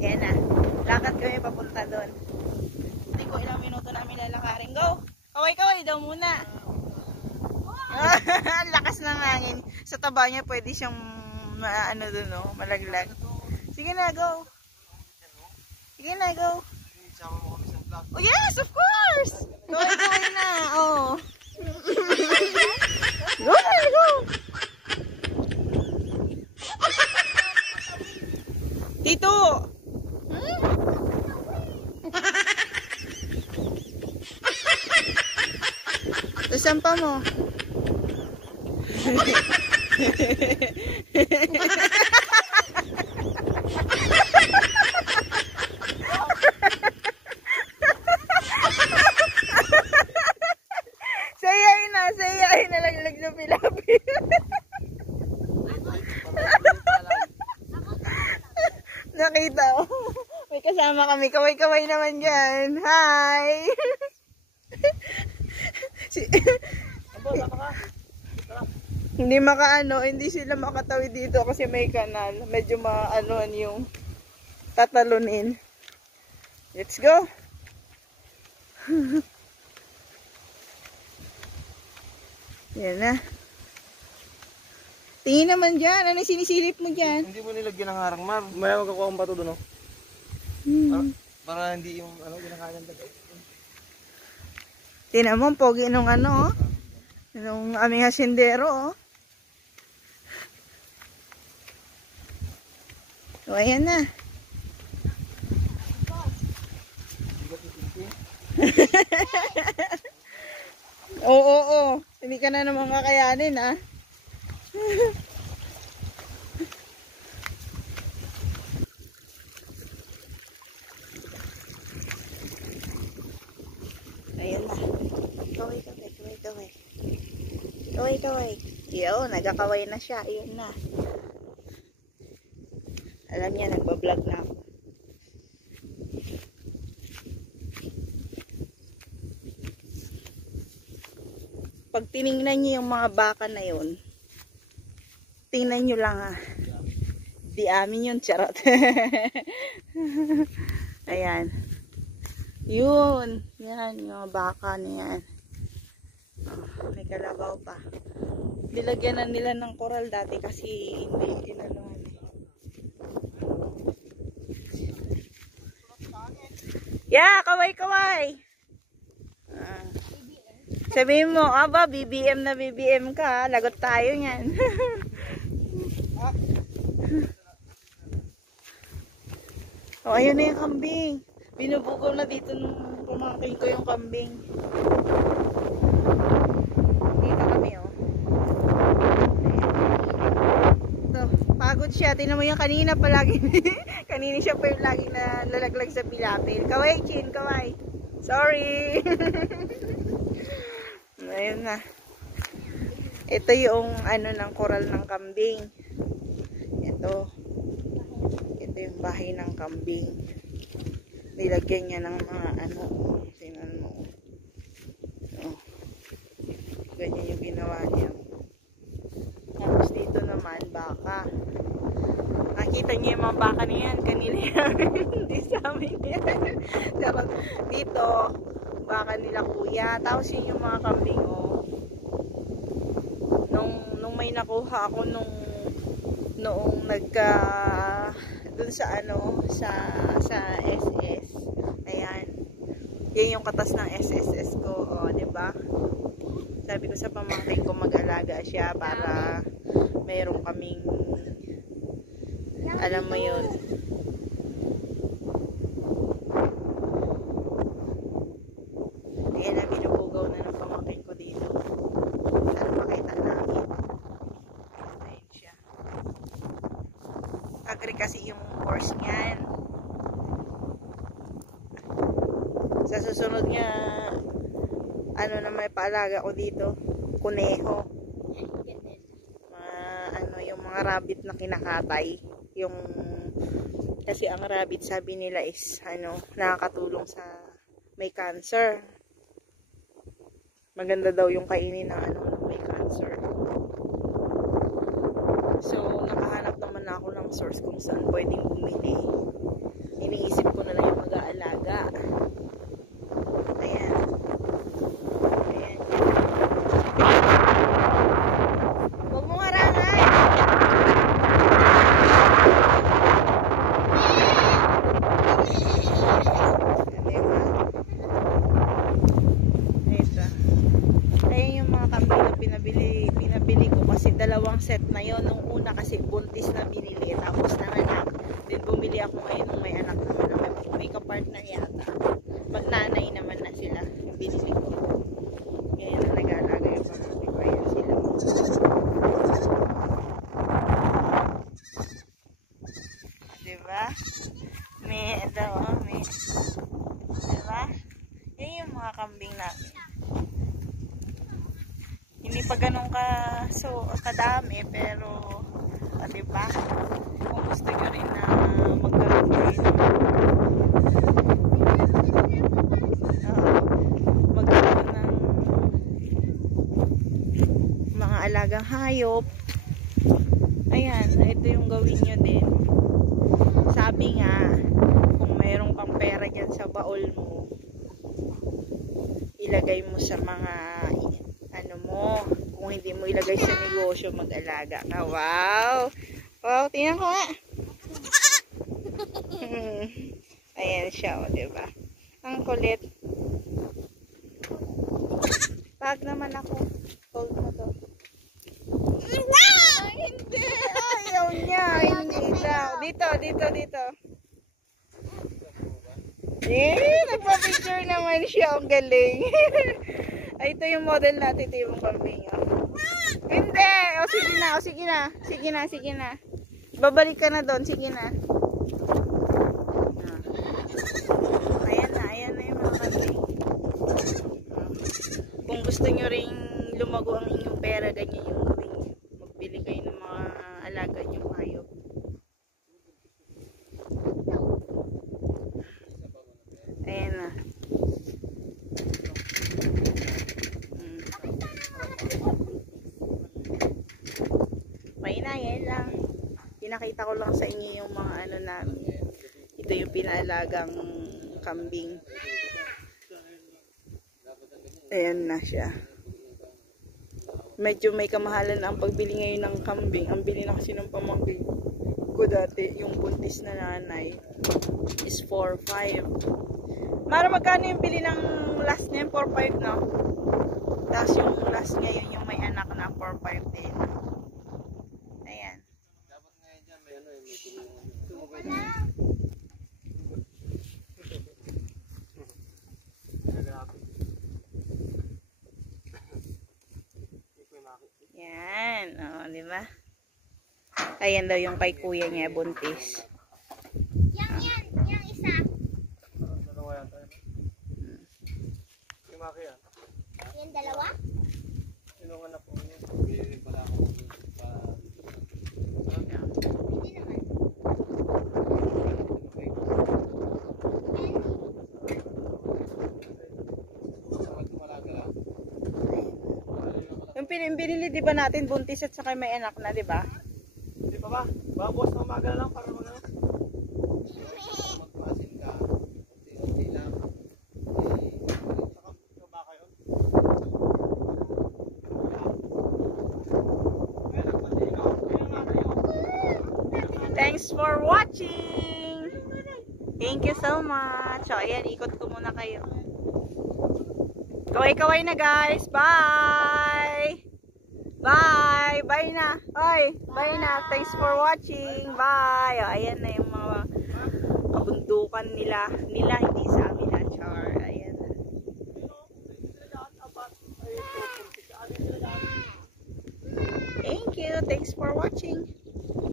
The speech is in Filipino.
Yan na. Lakad kami papunta doon. Hindi ko ilang minuto namin lalakarin. Go! Kaway-kaway daw muna. Ang lakas ng hangin. Sa taba niya pwede siyang ano doon, no? Malaglag. Sige na, go. Sige na, go. Oh yes, of course! Kaway-kaway na. Oh. Go na, go! Tito! Saan pa mo? Sayain na laglag sa pilapil. Nakita ko. May kasama kami. Kaway-kaway naman dyan. Hi! Hindi makaano, hindi sila makatawid dito kasi may kanal. Medyo maanoan yung tatalunin. Let's go. Yan na. Tingin naman dyan. Ano sinisilip mo dyan? Hindi mo nilagyan ng harang, Mar. Maya magkakuha ang bato doon, no? Para hindi yung ginakanan dito. Tingnan mo, pogi nung ano, nung aming hasindero, oh. So, ayan na. Oo. Hindi ka na naman kakayanin, ah. Ayan na. Kaway. Yo, nagkakaway na siya. Ayan na. Alam niya, nagbablog na ako. Pag tinignan niyo yung mga baka na yun, tingnan niyo lang, ha. Di amin yun, charot. Ayan. Yun. Yan, yung mga baka na yan. Oh, may kalabaw pa. Nilagyan na nila ng koral dati kasi hindi inanuhan. Yeah, kaway. Sabihin mo, aba, BBM na BBM ka. Lagot tayo yan. Oh, ayun na yung kambing. Binubugaw na dito nung pamangkin ko yung kambing. Dito kami, oh. So, pagod siya. Tingnan mo yung kanina palagi. Kanina siya pa yung laging nalalaglag sa pilapil. Kaway, Chin, kaway. Sorry. Ayun na. Ito yung ano ng koral ng kambing. Ito yung bahay ng kambing. Nilagyan niya ng mga ano, tingnan mo. So, ganyan yung ginawa niya. Tapos dito naman baka. Nakita niyo yung mga baka niyan, kanila yan. Hindi sa amin yan. Dito baka nila kuya. Tapos yun yung mga kambing, oh. Nung may nakuha ako noong dun sa ano, sa SS. Ayan. Yan yung katas ng SSS ko, oh, 'di ba? Sabi ko sa pamangkin ko mag-alaga siya para mayroon kaming, alam mo yun. Ayan na, binubugaw na ng pamangkin ko dito. Sana makita namin. Ayan siya. Agri kasi yung horse niyan. Sa susunod nga, ano na may paalaga ko dito, kuneho. Yung mga rabbit na kinakatay. Kasi ang rabbit sabi nila is nakakatulong sa may cancer. Maganda daw yung kainin ng may cancer. So nakahanap naman ako ng source kung saan pwedeng bumili. binili ako ngayon ng may anak naman na may kapartner yata. Magnanay naman na sila yung binili ko. Ngayon na nag-aalaga yung pamangkin ko. Ayan sila. Diba? May diba? Yan yung mga kambing namin. Hindi pa ganun kadami, pero diba? Kung gusto nyo rin na magkaroon kayo magkaroon ng mga alagang hayop, ayan, ito yung gawin nyo din. Sabi nga, kung mayroong kang pera dyan sa baol mo, ilagay mo sa mga ano mo. Kung hindi mo ilagay sa negosyo, mag-alaga ka. Wow! Wow, tingnan ko nga. Ayan siya, o, diba? Ang kulit. Tag naman ako. Hold mo to. Hindi! Ayaw niya. Hindi daw. Dito. Nagpa-picture naman siya. Ang galing. Ay, ito yung model natin. Ito yung kambing. Hindi! O, sige na. Babalik ka na doon. Sige na. Ayan na yung mga kambing. Kung gusto nyo ring lumago ang inyong pera, ganyan yung gawin nyo. Magbili kayo ng mga alaga nyong hayop. Ayan na. Yan lang. Pinakita ko lang sa inyo yung mga ano namin. Ito yung pinaalagang kambing. Ayan na siya. Medyo may kamahalan ang pagbili ngayon ng kambing. Ang bili na kasi ng pamangkin ko dati, yung buntis na nanay, is 4-5. Mara, magkano yung bili ng last niya? 4-5, no? Tapos yung last ngayon, yung may anak na 4-5 din. Ayan. Dapat ngayon dyan, may ano, may tumugay na. Yan, o, diba? Ayan daw yung kay kuya niya, buntis. Yung isa. Dalawa yan tayo. Yung maki yan. Yung dalawa? Sinungan na po yun. Bili pala ako. Hindi naman. Yung binili, di ba natin, buntis at saka may anak na, di ba? Hindi pa ba? Bawas na umaga lang para mag-ano. Magpasin ka. Unti-unti lang. Saka baka yun. Thanks for watching! Thank you so much! So, ayan, ikot ko muna kayo. Kaway-kaway na guys! Bye! Bye! Bye na! Hoy! Bye na! Thanks for watching! Bye! O, ayan na yung mga kabundukan nila. Hindi sa amin na, char. Ayan na. Thank you! Thanks for watching!